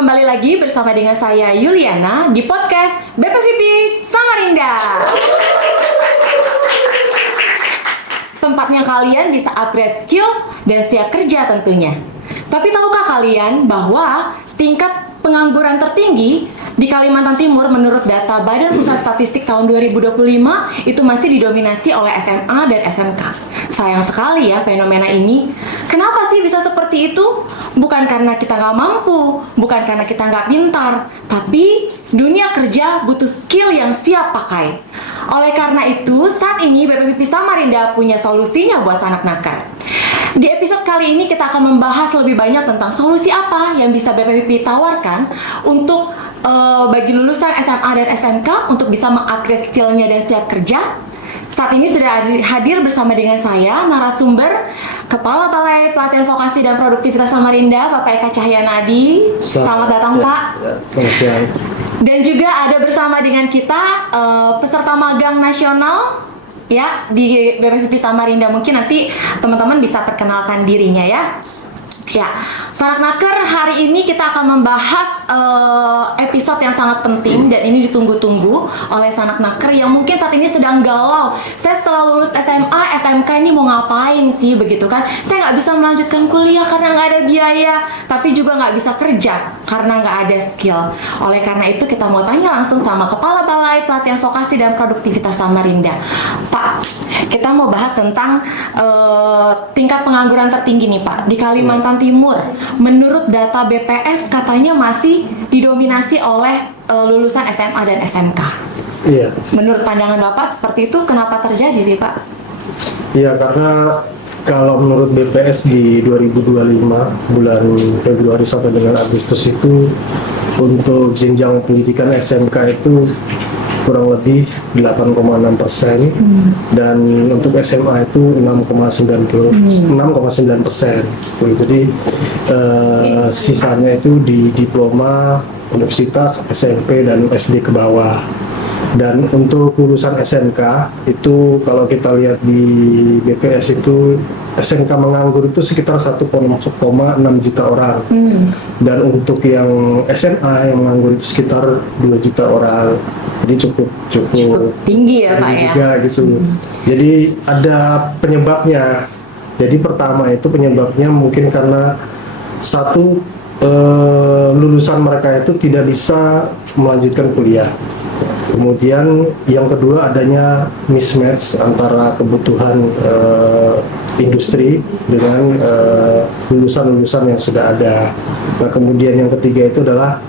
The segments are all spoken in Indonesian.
Kembali lagi bersama dengan saya Yuliana di podcast BPVP Samarinda. Tempatnya kalian bisa upgrade skill dan siap kerja tentunya. Tapi tahukah kalian bahwa tingkat pengangguran tertinggi di Kalimantan Timur menurut data Badan Pusat Statistik tahun 2025 itu masih didominasi oleh SMA dan SMK. Sayang sekali ya fenomena ini. Kenapa sih bisa seperti itu? Bukan karena kita nggak mampu, bukan karena kita nggak pintar, tapi dunia kerja butuh skill yang siap pakai. Oleh karena itu, saat ini BPVP Samarinda punya solusinya buat anak nakal. Di episode kali ini kita akan membahas lebih banyak tentang solusi apa yang bisa BPVP tawarkan untuk bagi lulusan SMA dan SMK untuk bisa mengupgrade skillnya dan siap kerja. Saat ini sudah hadir bersama dengan saya narasumber Kepala Balai Pelatihan Vokasi dan Produktivitas Samarinda, Bapak Eka Cahyanadi. Selamat datang, Pak. Selamat siang. Dan juga ada bersama dengan kita peserta magang nasional ya di BPVP Samarinda. Mungkin nanti teman-teman bisa perkenalkan dirinya ya. Ya, Sanak Naker, hari ini kita akan membahas episode yang sangat penting dan ini ditunggu-tunggu oleh Sanak Naker yang mungkin saat ini sedang galau. Saya setelah lulus SMA, SMK ini mau ngapain sih begitu kan? Saya nggak bisa melanjutkan kuliah karena nggak ada biaya, tapi juga nggak bisa kerja karena nggak ada skill. Oleh karena itu kita mau tanya langsung sama Kepala Balai Pelatihan Vokasi dan Produktivitas Samarinda. Pak, kita mau bahas tentang tingkat pengangguran tertinggi nih Pak di Kalimantan Timur. Menurut data BPS katanya masih didominasi oleh lulusan SMA dan SMK. Iya. Menurut pandangan Bapak seperti itu, kenapa terjadi sih Pak? Iya, karena kalau menurut BPS di 2025 bulan Februari sampai dengan Agustus itu untuk jenjang pendidikan SMK itu kurang lebih 8,6% dan untuk SMA itu 6,9%. Jadi sisanya itu di diploma universitas, SMP dan SD ke bawah. Dan untuk lulusan SMK itu kalau kita lihat di BPS itu SMK menganggur itu sekitar 1,6 juta orang. Dan untuk yang SMA yang menganggur itu sekitar 2 juta orang. Jadi cukup tinggi ya Pak ya. Juga, gitu. Jadi ada penyebabnya. Jadi pertama itu penyebabnya mungkin karena satu lulusan mereka itu tidak bisa melanjutkan kuliah. Kemudian yang kedua adanya mismatch antara kebutuhan industri dengan lulusan-lulusan yang sudah ada. Nah kemudian yang ketiga itu adalah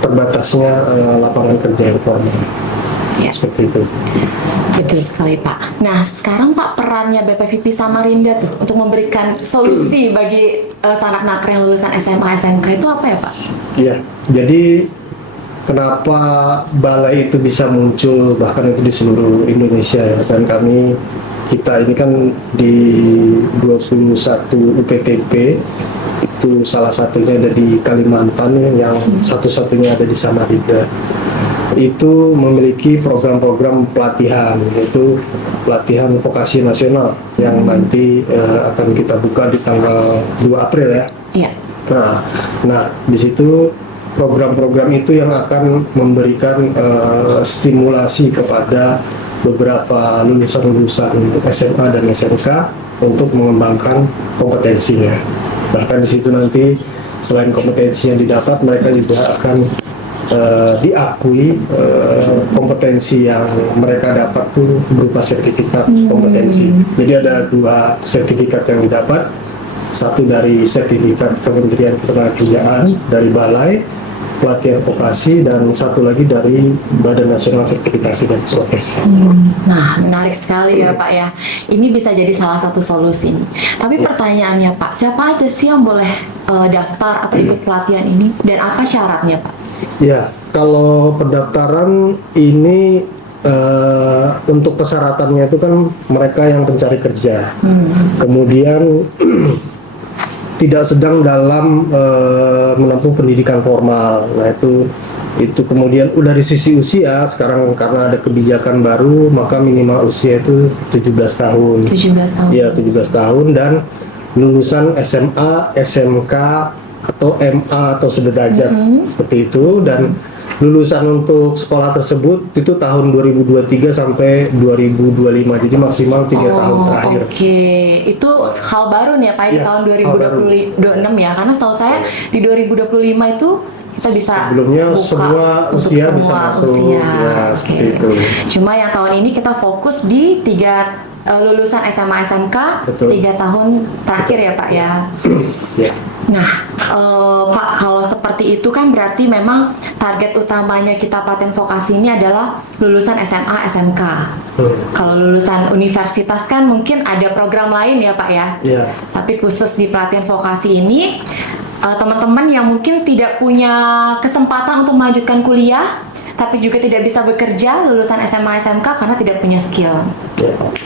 terbatasnya lapangan kerja yang formal. Ya. Seperti itu. Betul sekali Pak. Nah sekarang Pak, perannya BPVP Samarinda tuh untuk memberikan solusi bagi sanak naker yang lulusan SMA SMK itu apa ya Pak? Iya, jadi kenapa balai itu bisa muncul bahkan itu di seluruh Indonesia ya, dan kita ini kan di 21 UPTP itu salah satunya ada di Kalimantan yang satu-satunya ada di Samarinda. Itu memiliki program-program pelatihan, yaitu pelatihan vokasi nasional yang nanti akan kita buka di tanggal 2 April ya. Iya. Nah di situ program-program itu yang akan memberikan stimulasi kepada beberapa lulusan-lulusan SMA dan SMK untuk mengembangkan kompetensinya. Bahkan di situ nanti selain kompetensi yang didapat, mereka juga akan diakui kompetensi yang mereka dapat tuh berupa sertifikat kompetensi. Jadi ada 2 sertifikat yang didapat, satu dari sertifikat Kementerian Ketenagakerjaan dari Balai Pelatihan Vokasi dan satu lagi dari Badan Nasional Sertifikasi dan Profesi. Nah, menarik sekali ya Pak ya. Ini bisa jadi salah satu solusi. Tapi pertanyaannya Pak, siapa aja sih yang boleh daftar atau ikut pelatihan ini dan apa syaratnya Pak? Ya, kalau pendaftaran ini untuk persyaratannya itu kan mereka yang pencari kerja, kemudian tidak sedang dalam menempuh pendidikan formal. Nah itu kemudian udah dari sisi usia sekarang karena ada kebijakan baru maka minimal usia itu 17 tahun. 17 tahun. Ya 17 tahun dan lulusan SMA, SMK atau MA atau sederajat seperti itu, dan lulusan untuk sekolah tersebut itu tahun 2023 sampai 2025, jadi maksimal 3 tahun terakhir. Oke, itu hal baru nih ya Pak di Iya, tahun hal baru. 2026 ya, karena setahu saya di 2025 itu kita bisa Sebelumnya buka semua untuk usia semua bisa masuk, usia. ya Oke. seperti itu. Cuma yang tahun ini kita fokus di 3 lulusan SMA SMK Betul. 3 tahun terakhir ya Pak ya. Ya. Nah, Pak, kalau seperti itu kan berarti memang target utamanya kita pelatihan vokasi ini adalah lulusan SMA, SMK. Kalau lulusan universitas kan mungkin ada program lain ya Pak ya. Ya. Tapi khusus di pelatihan vokasi ini, teman-teman yang mungkin tidak punya kesempatan untuk melanjutkan kuliah, tapi juga tidak bisa bekerja lulusan SMA, SMK karena tidak punya skill.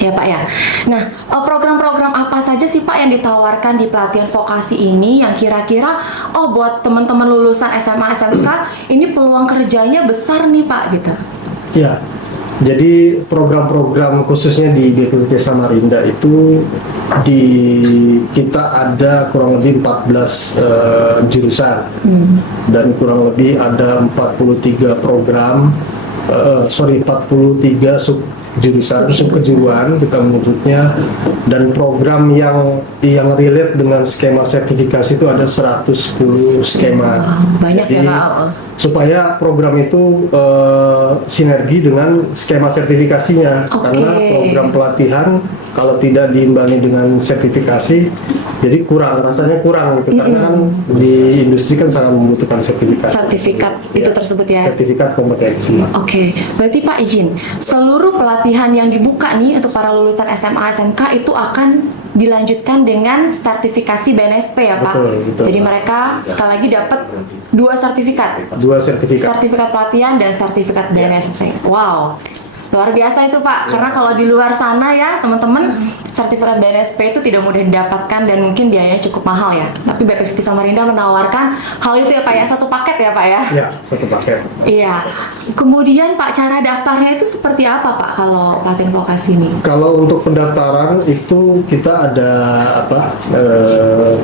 Ya Pak ya. Nah, program-program apa saja sih Pak yang ditawarkan di pelatihan vokasi ini yang kira-kira buat teman-teman lulusan SMA, SMK ini peluang kerjanya besar nih Pak gitu. Ya, jadi program-program khususnya di BPPT Samarinda itu kita ada kurang lebih 14 jurusan dan kurang lebih ada 43 program, 43 jurusan, subkejuruan kita menyebutnya, dan program yang relate dengan skema sertifikasi itu ada 110 skema. Banyak. Jadi, ya Pak. supaya program itu sinergi dengan skema sertifikasinya. Oke. Karena program pelatihan kalau tidak diimbangi dengan sertifikasi jadi rasanya kurang gitu, karena kan di industri kan sangat membutuhkan sertifikat itu tersebut ya. sertifikat kompetensi. Oke, berarti Pak izin, seluruh pelatihan yang dibuka nih untuk para lulusan SMA, SMK itu akan dilanjutkan dengan sertifikasi BNSP ya Pak. Betul. Jadi mereka sekali lagi dapat 2 sertifikat. 2 sertifikat. Sertifikat pelatihan dan sertifikat BNSP. Wow. Luar biasa itu Pak, karena kalau di luar sana ya teman-teman, sertifikat BNSP itu tidak mudah didapatkan dan mungkin biayanya cukup mahal ya. Tapi BPPT Samarinda menawarkan hal itu ya Pak ya, satu paket ya Pak ya. Ya, satu paket. Iya. Kemudian Pak, cara daftarnya itu seperti apa Pak kalau pelatihan vokasi ini? Kalau untuk pendaftaran itu kita ada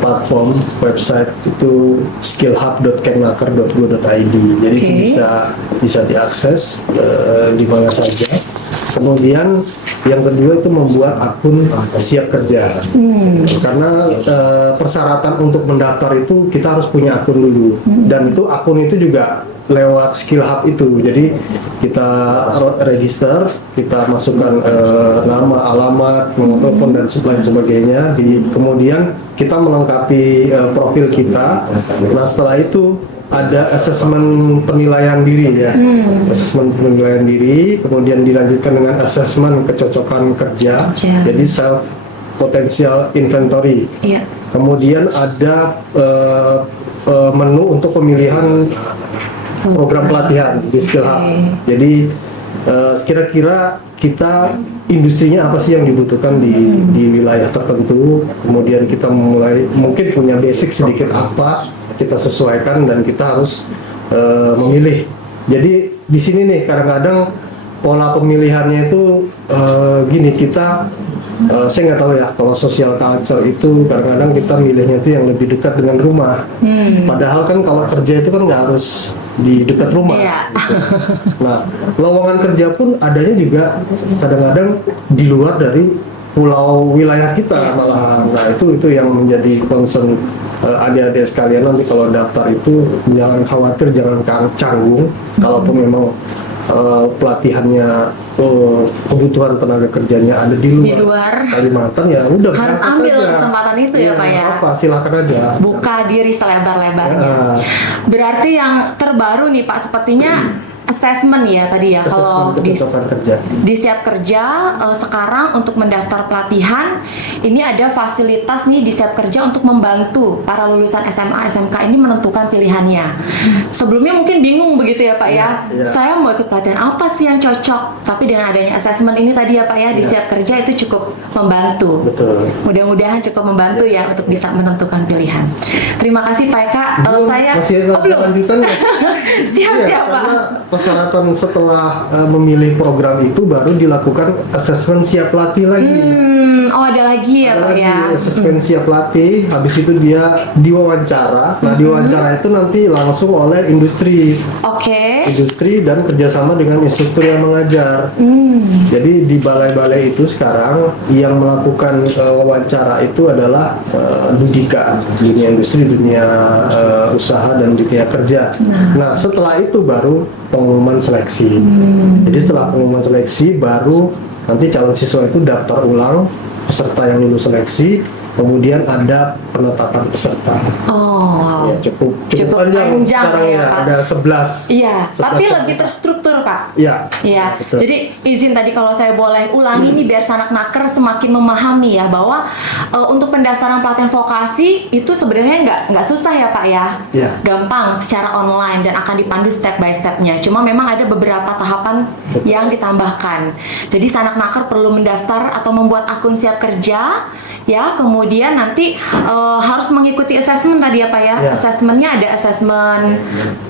platform website itu skillhub.kemnaker.go.id. Jadi itu bisa diakses di mana saja. Kemudian yang kedua itu membuat akun siap kerja. Karena persyaratan untuk mendaftar itu kita harus punya akun dulu. Dan itu akun itu juga lewat Skill Hub itu. Jadi kita register, kita masukkan nama, alamat, nomor telepon dan lain sebagainya. Kemudian kita melengkapi profil kita. Nah, setelah itu ada asesmen penilaian diri ya, asesmen penilaian diri, kemudian dilanjutkan dengan asesmen kecocokan kerja, jadi self potential inventory. Iya. Kemudian ada menu untuk pemilihan program pelatihan di Skill Hub. Jadi kira-kira kita industrinya apa sih yang dibutuhkan di wilayah tertentu, kemudian kita mungkin punya basic sedikit apa, kita sesuaikan dan kita harus memilih. Jadi di sini nih kadang-kadang pola pemilihannya itu gini, kita saya nggak tahu ya, kalau social culture itu kadang-kadang kita milihnya itu yang lebih dekat dengan rumah. Padahal kan kalau kerja itu kan nggak harus di dekat rumah. Gitu. Nah, lowongan kerja pun adanya juga kadang-kadang di luar dari pulau wilayah kita malah. Nah, itu yang menjadi concern adik-adik sekalian. Nanti kalau daftar itu jangan khawatir, jangan canggung. Kalaupun memang pelatihannya kebutuhan tenaga kerjanya ada di luar Kalimantan, ya udah harus ambil aja kesempatan itu ya Pak ya. Apa, silakan aja. Buka diri selebar-lebarnya. Berarti yang terbaru nih Pak sepertinya assessment ya tadi ya, kalau di Siap Kerja sekarang untuk mendaftar pelatihan ini ada fasilitas nih di Siap Kerja untuk membantu para lulusan SMA SMK ini menentukan pilihannya. Sebelumnya mungkin bingung begitu ya Pak ya. Saya mau ikut pelatihan apa sih yang cocok, tapi dengan adanya assessment ini tadi ya Pak ya di Siap Kerja itu cukup membantu. Betul. Mudah-mudahan cukup membantu ya untuk bisa menentukan pilihan. Terima kasih Pak Eka. Saya masih ada lanjutannya. Siap Pak. persyaratan setelah memilih program itu baru dilakukan asesmen siap latih lagi. Oh ada lagi ya Ada Pak lagi ya. asesmen siap latih, habis itu dia diwawancara. Nah, diwawancara itu nanti langsung oleh industri Oke. dan kerjasama dengan instruktur yang mengajar. Jadi di balai-balai itu sekarang yang melakukan wawancara itu adalah Dudika, dunia industri, dunia usaha dan dunia kerja. Nah, setelah itu baru pengumuman seleksi. Jadi setelah pengumuman seleksi baru nanti calon siswa itu daftar ulang peserta yang lulus seleksi, kemudian ada penetapan peserta. Oh. Ya, cukup panjang sekarang ya, ya, Pak. ada 11. Iya, 11 tapi peserta. lebih terstruktur Pak. Iya. Iya, Betul. jadi izin tadi kalau saya boleh ulangi nih biar sanak naker semakin memahami ya bahwa untuk pendaftaran pelatihan vokasi itu sebenarnya nggak susah ya Pak ya. Iya. Gampang secara online dan akan dipandu step by stepnya. Cuma memang ada beberapa tahapan yang ditambahkan. Jadi sanak naker perlu mendaftar atau membuat akun siap kerja. Ya, kemudian nanti harus mengikuti asesmen tadi ya Pak ya. Ya. Asesmennya ada asesmen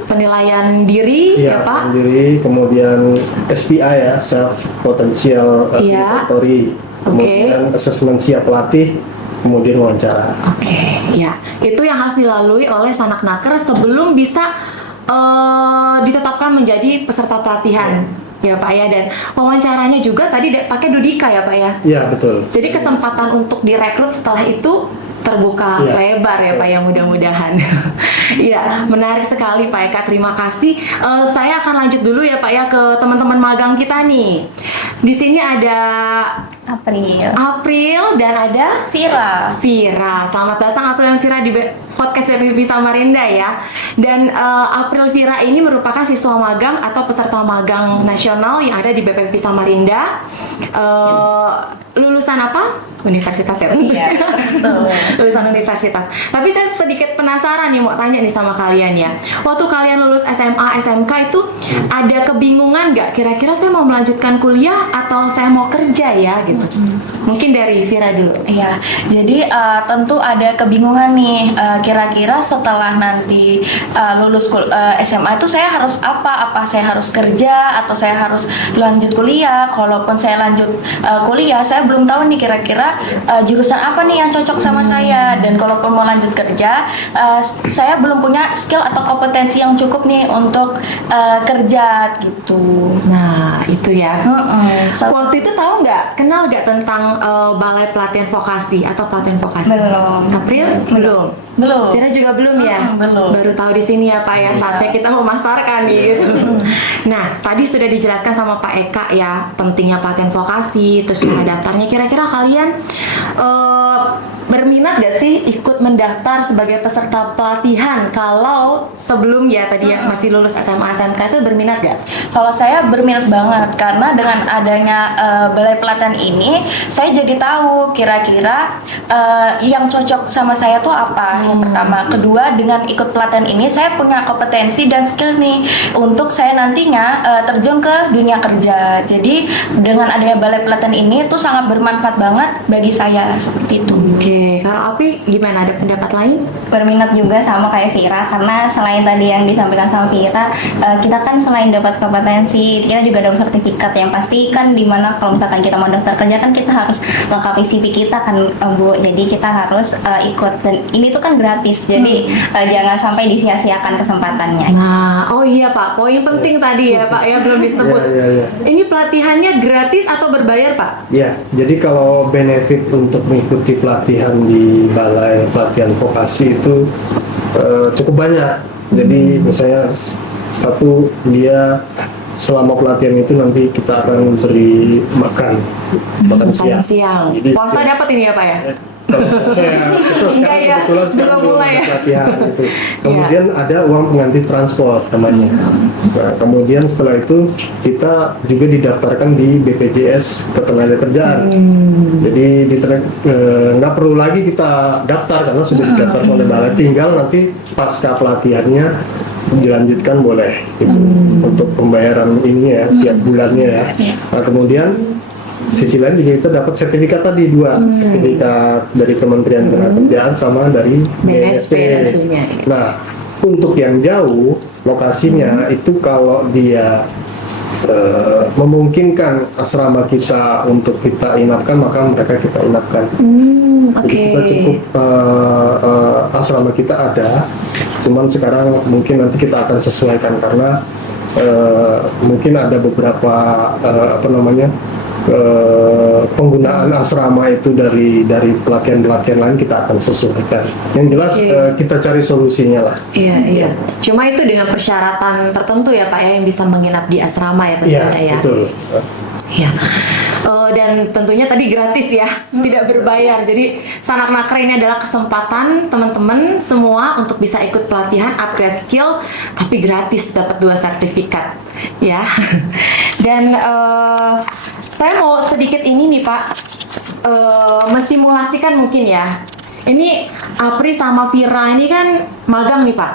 penilaian diri ya Pak. Sendiri, kemudian SPI ya, self potential Iya. inventory, kemudian asesmen siap latih, kemudian wawancara. Oke, ya. Itu yang harus dilalui oleh sanak naker sebelum bisa ditetapkan menjadi peserta pelatihan. Ya Pak ya, dan wawancaranya juga tadi pakai Dudika ya Pak ya. Iya, betul. Jadi kesempatan untuk direkrut setelah itu terbuka Iya. lebar ya Pak ya, mudah-mudahan. Iya, menarik sekali Pak Eka, terima kasih. Saya akan lanjut dulu ya Pak ya ke teman-teman magang kita nih. Di sini ada April dan ada Vira. Selamat datang April dan Vira di podcast BPP Samarinda ya. Dan April Vira ini merupakan siswa magang atau peserta magang nasional yang ada di BPP Samarinda. Lulusan apa? Universitas ya? Iya, betul. Lulusan universitas. Tapi saya sedikit penasaran nih, mau tanya nih sama kalian ya. Waktu kalian lulus SMA, SMK itu ada kebingungan nggak? Kira-kira saya mau melanjutkan kuliah atau saya mau kerja ya gitu? Mungkin dari Vira dulu. Iya, jadi tentu ada kebingungan nih. Kira-kira setelah nanti lulus SMA itu saya harus apa? Apa saya harus kerja atau saya harus lanjut kuliah? Kalaupun saya lanjut kuliah, saya belum tahu nih kira-kira jurusan apa nih yang cocok sama saya. Dan kalaupun mau lanjut kerja, saya belum punya skill atau kompetensi yang cukup nih untuk kerja gitu. Nah, itu ya. So- Waktu itu tahu nggak, kenal nggak tentang balai pelatihan vokasi atau pelatihan vokasi? Belum. April? Belum. Belum. Vira juga belum ya? Belum. Baru tahu di sini ya Pak ya, saatnya kita memasarkan nih gitu. Nah, tadi sudah dijelaskan sama Pak Eka ya, pentingnya pelatihan vokasi, terus cara daftarnya. Kira-kira kalian berminat gak sih ikut mendaftar sebagai peserta pelatihan kalau sebelum ya tadi ya masih lulus SMA SMK itu berminat gak? Kalau saya berminat banget karena dengan adanya balai pelatihan ini, saya jadi tahu kira-kira yang cocok sama saya tuh apa. Yang pertama, kedua dengan ikut pelatihan ini saya punya kompetensi dan skill nih untuk saya nantinya terjun ke dunia kerja. Jadi dengan adanya balai pelatihan ini tuh sangat bermanfaat banget bagi saya seperti itu. Oke, kalau Api gimana, ada pendapat lain? Berminat juga sama kayak Vira, karena selain tadi yang disampaikan sama Vira, kita kan selain dapat kompetensi, kita juga dapat sertifikat yang pasti kan, dimana kalau misalkan kita mau daftar kerja kan kita harus lengkapi CV kita kan Bu, jadi kita harus ikut, dan ini tuh kan gratis, jadi jangan sampai disia-siakan kesempatannya. Nah, oh iya Pak, poin penting tadi ya Pak ya, belum disebut. Iya. Ini pelatihannya gratis atau berbayar Pak? Ya, jadi kalau benefit untuk mengikuti pelatihan di balai pelatihan vokasi itu cukup banyak. Jadi misalnya satu, dia selama pelatihan itu nanti kita akan beri makan siang. Jadi Puasa dapat ini ya Pak ya? saya itu Enggak sekarang ya, kebetulan sekarang belum belum mulai ada ya. pelatihan gitu. Kemudian ada uang pengganti transport namanya. Nah, kemudian setelah itu kita juga didaftarkan di BPJS Ketenagakerjaan. Jadi nggak perlu lagi kita daftar karena sudah didaftarkan oleh balai. Tinggal nanti pasca pelatihannya dilanjutkan boleh gitu. Untuk pembayaran ini ya tiap bulannya ya. Nah, kemudian sisi lain juga kita dapat sertifikat tadi dua, sertifikat dari Kementerian Ketenagakerjaan sama dari BNSP BNSP. tentunya. Nah, untuk yang jauh lokasinya itu kalau dia memungkinkan asrama kita untuk kita inapkan, maka mereka kita inapkan. Oke. Jadi kita cukup asrama kita ada, cuman sekarang mungkin nanti kita akan sesuaikan karena mungkin ada beberapa penggunaan asrama itu dari pelatihan lain kita akan sesuaikan. Yang jelas kita cari solusinya lah. Iya. Cuma itu dengan persyaratan tertentu ya Pak ya, yang bisa menginap di asrama ya tentunya ya. Iya, betul. Ya. Dan tentunya tadi gratis ya, tidak berbayar. Jadi Sanak Nakra ini adalah kesempatan teman-teman semua untuk bisa ikut pelatihan upgrade skill, tapi gratis, dapat 2 sertifikat ya. Dan saya mau sedikit ini nih Pak, mensimulasikan mungkin ya. Ini Apri sama Vira ini kan magang nih Pak.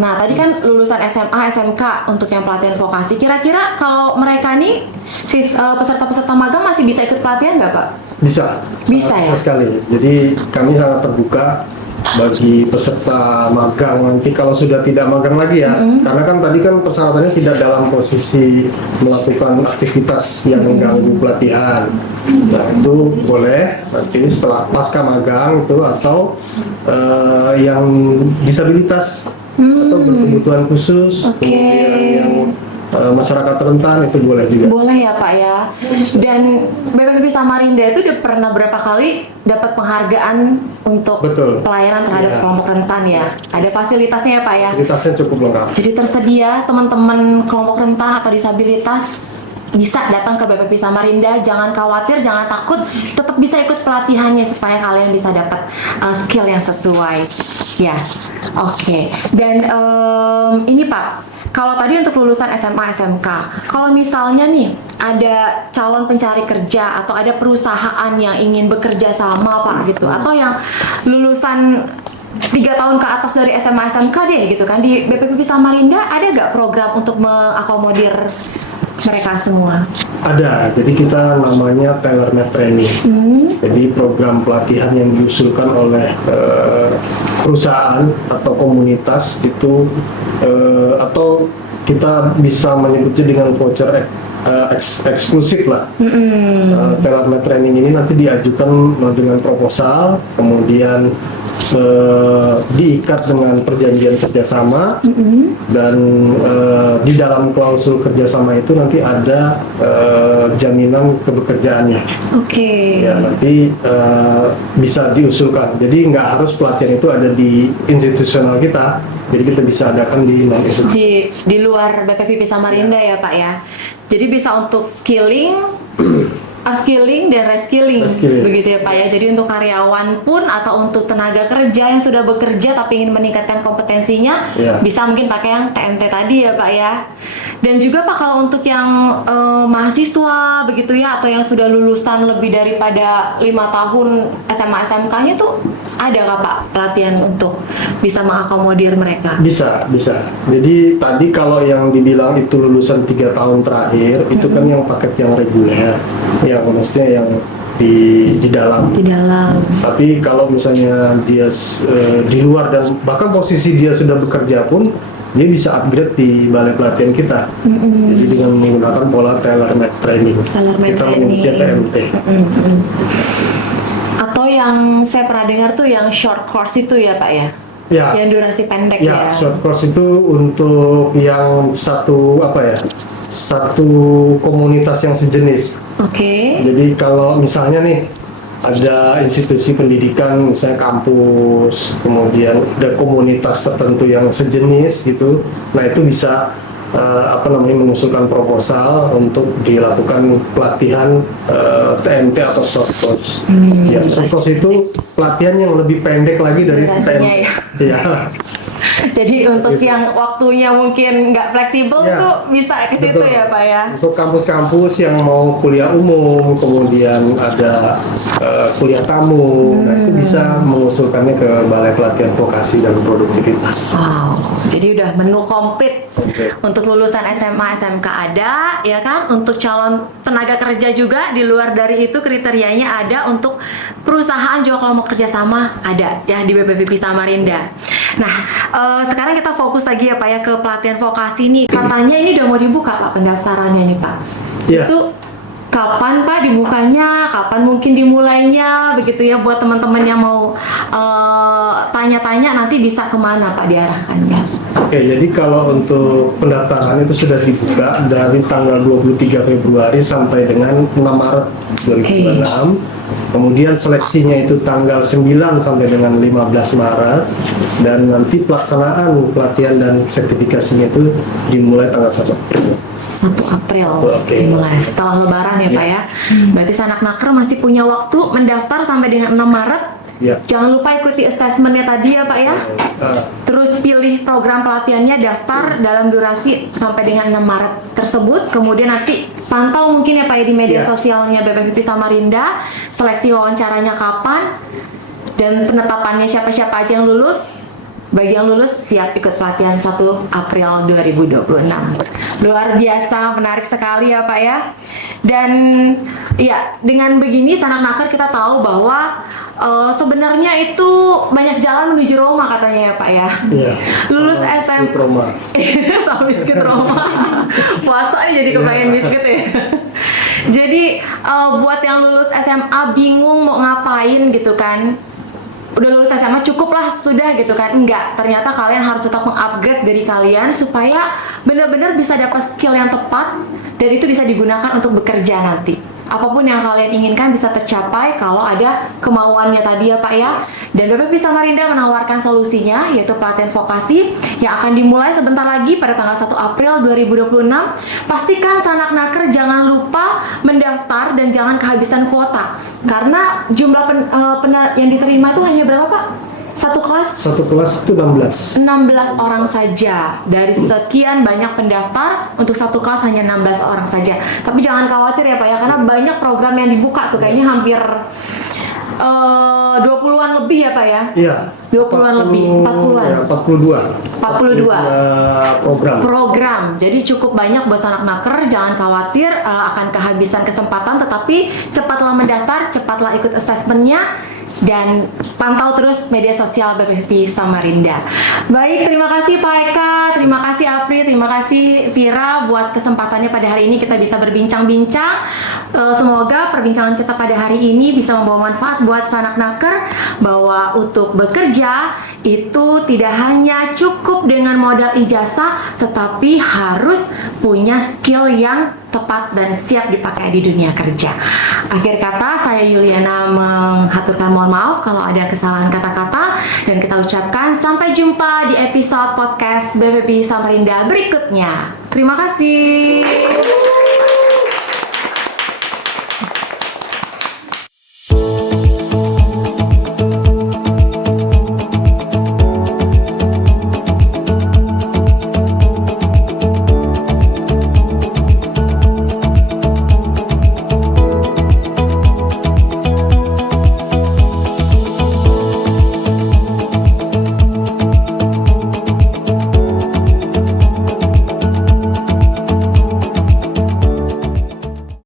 Nah tadi kan lulusan SMA, SMK untuk yang pelatihan vokasi. Kira-kira kalau mereka nih peserta-peserta magang masih bisa ikut pelatihan nggak Pak? Bisa ya? Sekali. Jadi kami sangat terbuka bagi peserta magang nanti kalau sudah tidak magang lagi ya, karena kan tadi kan persyaratannya tidak dalam posisi melakukan aktivitas yang mengganggu pelatihan. Nah itu boleh nanti setelah pasca magang itu, atau yang disabilitas atau berkebutuhan khusus, kemudian yang masyarakat rentan itu boleh juga. Boleh ya Pak ya. Dan BPPP Samarinda itu udah pernah berapa kali dapat penghargaan untuk pelayanan terhadap kelompok rentan ya. Ada fasilitasnya ya Pak ya. Fasilitasnya cukup lengkap. Jadi tersedia teman-teman kelompok rentan atau disabilitas bisa datang ke BPP Samarinda, jangan khawatir, jangan takut, tetap bisa ikut pelatihannya supaya kalian bisa dapat skill yang sesuai. Ya, oke. Dan ini Pak, kalau tadi untuk lulusan SMA, SMK, kalau misalnya nih ada calon pencari kerja atau ada perusahaan yang ingin bekerja sama Pak gitu, atau yang lulusan 3 tahun ke atas dari SMA, SMK deh gitu kan, di BPPP Samarinda ada nggak program untuk mengakomodir mereka semua? Ada, jadi kita namanya tailor-made training. Jadi program pelatihan yang diusulkan oleh perusahaan atau komunitas itu, atau kita bisa menyebutnya dengan voucher eksklusif lah. Tailor-made training ini nanti diajukan dengan proposal, kemudian diikat dengan perjanjian kerjasama, dan di dalam klausul kerjasama itu nanti ada jaminan kebekerjaannya. Ya nanti bisa diusulkan. Jadi nggak harus pelatihan itu ada di institusional kita. Jadi kita bisa adakan di non-institusional. Di luar BPPP Samarinda ya Pak ya. Jadi bisa untuk skilling, upskilling dan reskilling, begitu ya Pak ya. Jadi untuk karyawan pun atau untuk tenaga kerja yang sudah bekerja tapi ingin meningkatkan kompetensinya, bisa mungkin pakai yang TMT tadi ya Pak ya. Dan juga Pak, kalau untuk yang mahasiswa begitu ya, atau yang sudah lulusan lebih daripada 5 tahun SMA SMK-nya tuh ada nggak Pak pelatihan untuk bisa mengakomodir mereka? Bisa. Jadi tadi kalau yang dibilang itu lulusan 3 tahun terakhir, itu kan yang paket yang reguler, yang maksudnya yang di dalam. Tapi kalau misalnya dia di luar dan bahkan posisi dia sudah bekerja pun, dia bisa upgrade di balai pelatihan kita. Jadi dengan menggunakan pola tailor-made training. Kita menyebutnya TMT. Atau yang saya pernah dengar tuh yang short course itu ya Pak ya? Ya. Yang durasi pendek ya? Short course itu untuk yang satu komunitas yang sejenis. Jadi kalau misalnya nih ada institusi pendidikan, misalnya kampus, kemudian ada komunitas tertentu yang sejenis gitu, nah itu bisa mengusulkan proposal untuk dilakukan pelatihan TMT atau short course. Short course itu pelatihan yang lebih pendek lagi dari TMT. Jadi untuk yang waktunya mungkin nggak fleksibel tuh bisa ke situ ya Pak ya. Untuk kampus-kampus yang mau kuliah umum, kemudian ada kuliah tamu, nah itu bisa mengusulkannya ke Balai Pelatihan Vokasi dan Produktivitas. Jadi udah menu komplit untuk lulusan SMA, SMK ada, ya kan? Untuk calon tenaga kerja juga di luar dari itu kriterianya ada, untuk perusahaan juga kalau mau kerjasama ada ya di BPPP Samarinda. Nah, sekarang kita fokus lagi ya Pak ya ke pelatihan vokasi nih. Katanya ini udah mau dibuka Pak pendaftarannya nih Pak. Iya. Itu kapan Pak dibukanya? Kapan mungkin dimulainya? Begitu ya buat teman-teman yang mau tanya-tanya nanti bisa kemana Pak diarahkannya? Oke, jadi kalau untuk pendaftaran itu sudah dibuka dari tanggal 23 Februari sampai dengan 6 Maret 2026. Kemudian seleksinya itu tanggal 9 sampai dengan 15 Maret. Dan nanti pelaksanaan pelatihan dan sertifikasinya itu dimulai tanggal 1 April. 1 April 1 April. dimulai setelah Lebaran ya Pak ya. Berarti Sanak Naker masih punya waktu mendaftar sampai dengan 6 Maret. Ya. Jangan lupa ikuti assessmentnya tadi ya Pak ya. Terus pilih program pelatihannya, daftar dalam durasi sampai dengan 6 Maret tersebut. Kemudian nanti pantau mungkin ya Pak ya di media Ya. sosialnya BPVP Samarinda. Seleksi wawancaranya kapan dan penetapannya siapa-siapa aja yang lulus. Bagi yang lulus siap ikut pelatihan 1 April 2026. Luar biasa, menarik sekali ya Pak ya. Dan ya dengan begini Sanak Naker kita tahu bahwa sebenarnya itu banyak jalan menuju Roma katanya ya Pak ya. Iya. Lulus Sama SM biskuit Roma. sama biskuit Roma. Puasa jadi kepengen biskuit ya. Jadi buat yang lulus SMA bingung mau ngapain gitu kan. Udah lulus SMA cukup lah sudah gitu kan. Enggak, ternyata kalian harus tetap mengupgrade diri kalian supaya benar-benar bisa dapat skill yang tepat dan itu bisa digunakan untuk bekerja nanti. Apapun yang kalian inginkan bisa tercapai kalau ada kemauannya tadi ya Pak ya. Dan BPP Samarinda menawarkan solusinya yaitu pelatihan vokasi yang akan dimulai sebentar lagi pada tanggal 1 April 2026. Pastikan Sanak Naker jangan lupa mendaftar dan jangan kehabisan kuota. Karena jumlah yang diterima itu hanya berapa Pak? Satu kelas? Satu kelas itu 16. 16 orang saja. Dari sekian banyak pendaftar, untuk satu kelas hanya 16 orang saja. Tapi jangan khawatir ya Pak ya, karena banyak program yang dibuka tuh kayaknya hampir 20-an lebih ya Pak ya? Iya. 20-an lebih, 40-an. Ya, 42 program. Jadi cukup banyak buat Sanak Naker, jangan khawatir akan kehabisan kesempatan, tetapi cepatlah mendaftar, cepatlah ikut assessmentnya, dan pantau terus media sosial BPVP Samarinda. Baik, terima kasih Pak Eka, terima kasih Apri, terima kasih Vira buat kesempatannya pada hari ini kita bisa berbincang-bincang. Semoga perbincangan kita pada hari ini bisa membawa manfaat buat Sanak Naker bahwa untuk bekerja itu tidak hanya cukup dengan modal ijazah, tetapi harus punya skill yang tepat dan siap dipakai di dunia kerja. Akhir kata, saya Yuliana menghaturkan mohon maaf kalau ada kesalahan kata-kata dan kita ucapkan sampai jumpa di episode podcast BPP Samarinda berikutnya. Terima kasih.